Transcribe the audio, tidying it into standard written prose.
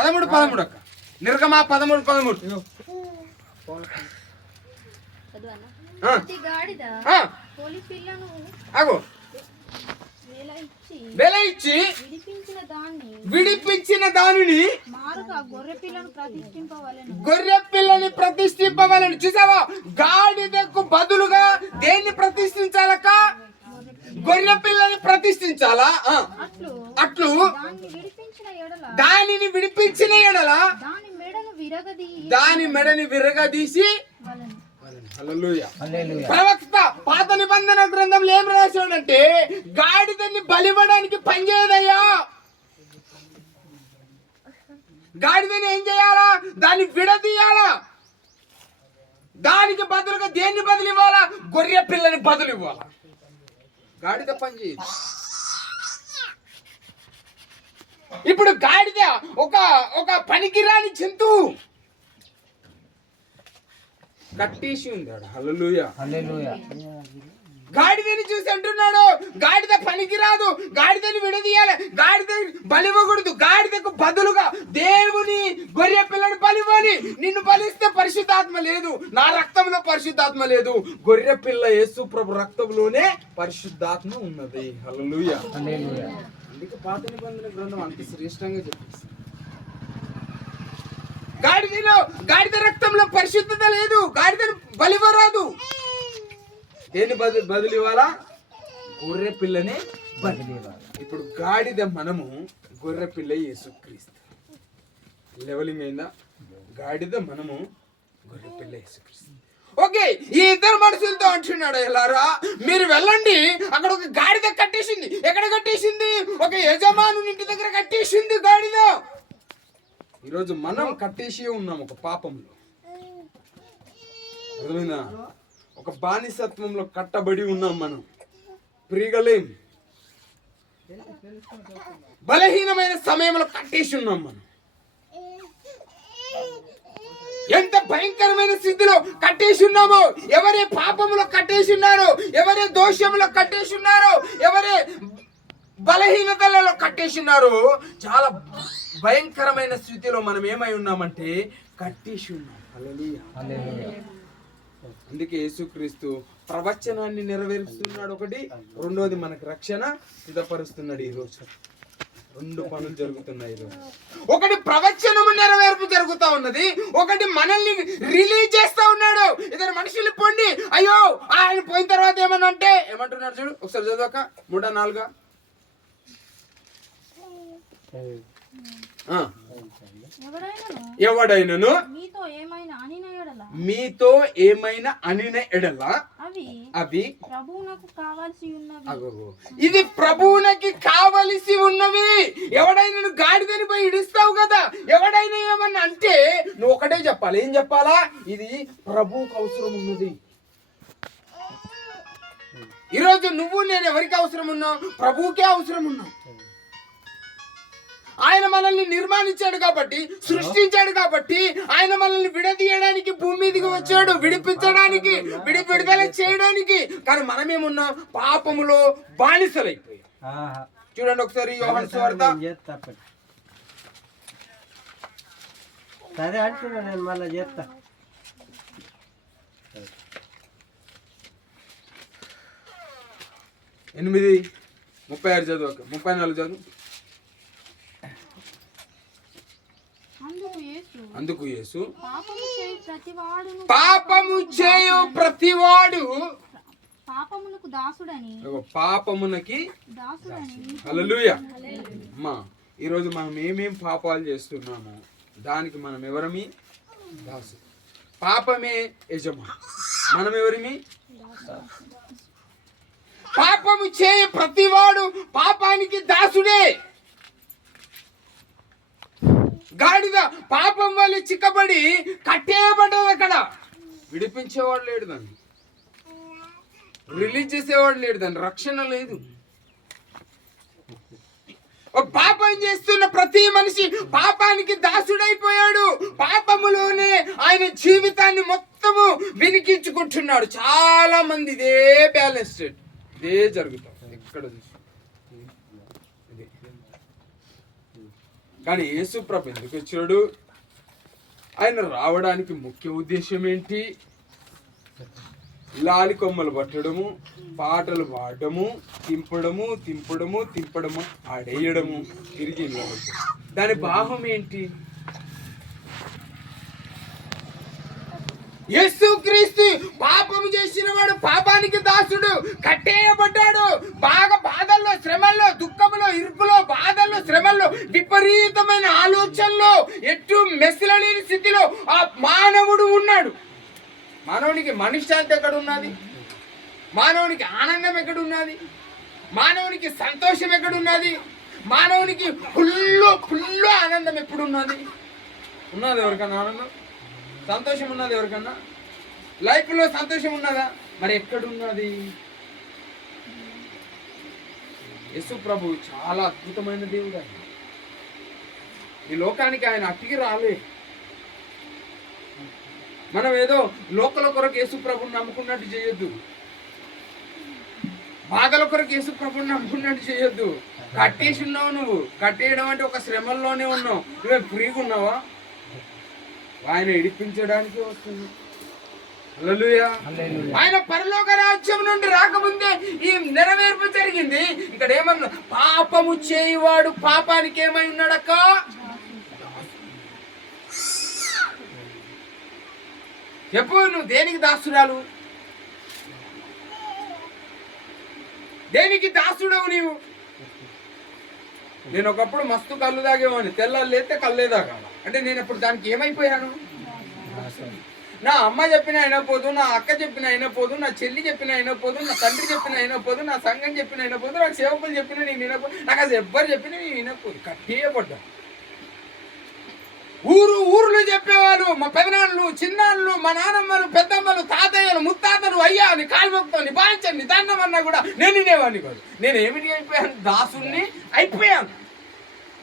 13 అక్క. నిర్గమ 13:13. అగో వెల ఇచ్చి విడిపించిన దానిని గొర్రె పిల్లని ప్రతిష్ఠింపవాలని. చూసావా, గాడిదకు బదులుగా దేన్ని ప్రతిష్ఠించాలక్క? గొర్రె పిల్లని ప్రతిష్ఠించాలా? అట్లు దానిని విడిపించిన ఎడల దాని మెడని విరగదీసి. ప్రవక్త పాత నిబంధన గ్రంథంలో ఏం రాశాడంటే, గాడిదని బలివ్వడానికి పనిచేయదయ్యా. గాడిదని ఏం చేయాలా? దాన్ని విడదీయాలా. దానికి బదులుగా దేన్ని బదులు ఇవ్వాలా? గొర్రె పిల్లని బదులు ఇవ్వాలా. గాడిద పని చేయదు. ఇప్పుడు గాడిద ఒక పనికిరాని జంతువు, కట్టేసి ఉందాడు. హల్లెలూయా. గాడిదని చూసి అంటున్నాడు, గాడిద పనికిరాదు, గాడిదని విడదీయాలి, గాడిద బలివ్వకూడదు. గాడిదకు బదులుగా దేవుని గొర్రె పిల్లని బలివ్వాలి. నిన్ను బలిస్తే పరిశుద్ధాత్మ లేదు, నా రక్తంలో పరిశుద్ధాత్మ లేదు. గొర్రె పిల్ల యేసు ప్రభు రక్తంలోనే పరిశుద్ధాత్మ ఉన్నది. హల్లెలూయా. అందుకే పాత నిబంధన గ్రంథం అంత శ్రేష్టంగా చెప్పేసి, గాడిద రక్తంలో పరిశుద్ధత లేదు, గాడిదను బలివ్వరాదు. దేని బదులు ఇవ్వాలా? గొర్రె పిల్లని బదులు ఇవ్వాలి. ఇప్పుడు గాడిద మనము, గొర్రె పిల్ల యేసుక్రీస్తు. లెవెలింగ్ అయిందా? గాడిద మనము, గొర్రె పిల్ల యేసుక్రీస్తు. ఓకే, ఈ ఇద్దరు మనుషులతో అంటున్నాడు, ఎలారా మీరు వెళ్ళండి, అక్కడ ఒక గాడిద కట్టేసింది. ఎక్కడ కట్టేసింది? ఒక యజమాను ఇంటి దగ్గర కట్టేసింది గాడిద. ఈరోజు మనం కట్టేసి ఉన్నాం ఒక పాపంలో, అర్థమైందా? ఒక బానిసత్వంలో కట్టబడి ఉన్నాం మనం. ప్రియగలేం, బలహీనమైన సమయంలో కట్టేసి ఉన్నాం మనం. ఎంత భయంకరమైన స్థితిలో కట్టేసి ఉన్నామో, ఎవరే పాపంలో కట్టేసి ఉన్నారో, ఎవరే దోషంలో కట్టేసి ఉన్నారో, ఎవరే బలహీనతలలో కట్టేసి ఉన్నారో, చాలా భయంకరమైన స్థితిలో మనం ఏమై ఉన్నామంటే కట్టేసి ఉన్నాం. హల్లెలూయా. అందుకే యేసుక్రీస్తు ప్రవచనాన్ని నెరవేరుస్తున్నాడు ఒకటి, రెండోది మనకు రక్షణ సిద్ధపరుస్తున్నాడు. ఈరోజు 2 పనులు జరుగుతున్నాయి ఈరోజు. ఒకటి ప్రవచనము నెరవేర్పు జరుగుతా ఉన్నది, ఒకటి మనల్ని రిలీజ్ చేస్తా ఉన్నాడు. ఇద్దరు మనుషులు పొండి, అయ్యో ఆయన పోయిన తర్వాత ఏమన్నా అంటే ఏమంటున్నాడు చూడు, ఒకసారి చదవక 3:4. ఎవడైనను మీతో ఏమైనా అనిన ఎడల అవి ఇది ప్రభువునకి కావలసి ఉన్నవి. ఎవడైనా గాడిదని పోయి ఇడుస్తావు కదా, ఎవడైనా ఏమన్నా అంటే నువ్వు ఒకటే చెప్పాలి. ఏం చెప్పాలా? ఇది ప్రభువుకు అవసరం ఉన్నది. ఈరోజు నువ్వు నేను ఎవరికి అవసరం ఉన్నావు? ప్రభువుకే అవసరం ఉన్నావు. ఆయన మనల్ని నిర్మాణించాడు కాబట్టి, సృష్టించాడు కాబట్టి, ఆయన మనల్ని విడదీయడానికి భూమి మీదకి వచ్చాడు, విడిపించడానికి, విడుదల చేయడానికి. కానీ మనమేమున్నా పాపములో బానిసలైపోయాం. చూడండి ఒకసారి యోహాను సువార్త. సరే అంటున్నా, నేను మళ్ళీ చేస్తా. 8:36 చదువు, 34 చదువు. అందుకు యేసు పాపము చేయు ప్రతివాడు పాపమునకి దాసుడని. హల్లెలూయా. అమ్మా, ఈరోజు మనం ఏమేం పాపాలు చేస్తున్నామో దానికి మనం ఎవరమి? దాసు. పాపమే యజమాని, మనం ఎవరిమి? పాపము చేయు ప్రతివాడు పాపానికి దాసుడే. గాడిద పాపం వల్ల చిక్కబడి కట్టేయబడ్డది. అక్కడ విడిపించేవాడు లేడు, దాన్ని రిలీజ్ చేసేవాడు లేడు, దాని రక్షణ లేదు. పాపం చేస్తున్న ప్రతి మనిషి పాపానికి దాసుడైపోయాడు. పాపములోనే ఆయన జీవితాన్ని మొత్తము వినికించుకుంటున్నాడు. చాలా మంది ఇదే బ్యాలెన్స్, ఇదే జరుగుతాం. ఎక్కడ చూసి కానీ యేసు ప్రభు ఎందుకు వచ్చాడు? ఆయన రావడానికి ముఖ్య ఉద్దేశం ఏంటి? లాలి కొమ్మలు పట్టడము, పాటలు పాడటము, తింపడము ఆడేయడము, తిరిగి దాని భావం ఏంటి? యేసుక్రీస్తు పాపము చేసిన వాడు, పాపానికి దాసుడు, కట్టేయబడ్డాడు. బాగా బాధల్లో, శ్రమల్లో, దుఃఖంలో, ఇరుకులో, బాధల్లో, శ్రమల్లో, విపరీతమైన ఆలోచనలో, ఎటు మెస్సలేని స్థితిలో ఆ మానవుడు ఉన్నాడు. మానవునికి మనశ్శాంతి ఎక్కడ ఉన్నది? మానవునికి ఆనందం ఎక్కడ ఉన్నది? మానవునికి సంతోషం ఎక్కడ ఉన్నది? మానవునికి ఫుల్ ఆనందం ఎప్పుడు ఉన్నది? ఉన్నది ఎవరికన్నా ఆనందం, సంతోషం ఉన్నది ఎవరికన్నా? లైఫ్లో సంతోషం ఉన్నదా? మరి ఎక్కడున్నది? యేసు ప్రభు చాలా అద్భుతమైన దేవుడు. ఆయన ఈ లోకానికి ఆయన అట్టికి రాలే. మనం ఏదో లోకల కొరకు యేసు ప్రభుని నమ్ముకున్నట్టు చేయొద్దు. బాధల కొరకు యేసు ప్రభుని నమ్ముకున్నట్టు చేయొద్దు. కట్టేసి ఉన్నావు నువ్వు. కట్టేయడం అంటే ఒక శ్రమల్లోనే ఉన్నావు. నువ్వే ఫ్రీగా ఉన్నావా? ఆయన ఇడిపించడానికి వస్తుంది. హల్లెలూయా. ఆయన పరలోక రాజ్యం నుండి రాకముందే ఈ నెరవేర్పు జరిగింది. ఇక్కడ ఏమన్నా? పాపము చేయవాడు పాపానికి ఏమై ఉన్నాడక్క? చెప్పు, నువ్వు దేనికి దాసురాలు? దేనికి దాసుడవు నీవు? నేను ఒకప్పుడు మస్తు కళ్ళు తాగేవాడిని. తెల్లారు లేస్తే కళ్ళే తాగాల అంటే నేను ఇప్పుడు దానికి ఏమైపోయాను? నా అమ్మ చెప్పిన అయినా పోదు, నా అక్క చెప్పిన అయినా పోదు, నా చెల్లి చెప్పిన అయినా పోదు, నా తండ్రి చెప్పిన అయినా పోదు, నా సంఘం చెప్పిన అయినా పోదు, నాకు సేవకులు చెప్పిన నేను వినకపోదు, నాకు అది ఎవ్వరు చెప్పినా నేను వినకపోదు. కట్టేయబడ్డా. ఊర్లు చెప్పేవాళ్ళు, మా పెదనాళ్ళు, చిన్నాళ్ళు, మా నాన్నమ్మలు, పెద్దమ్మలు, తాతయ్యలు, ముత్తాతలు, అయ్యా నీ కాలు మొక్కుతావు, నీ బాంచని, దండం అన్నా కూడా నేను వినేవాడిని కాదు. నేను ఏమిటి అయిపోయాను? దాసుని అయిపోయాను.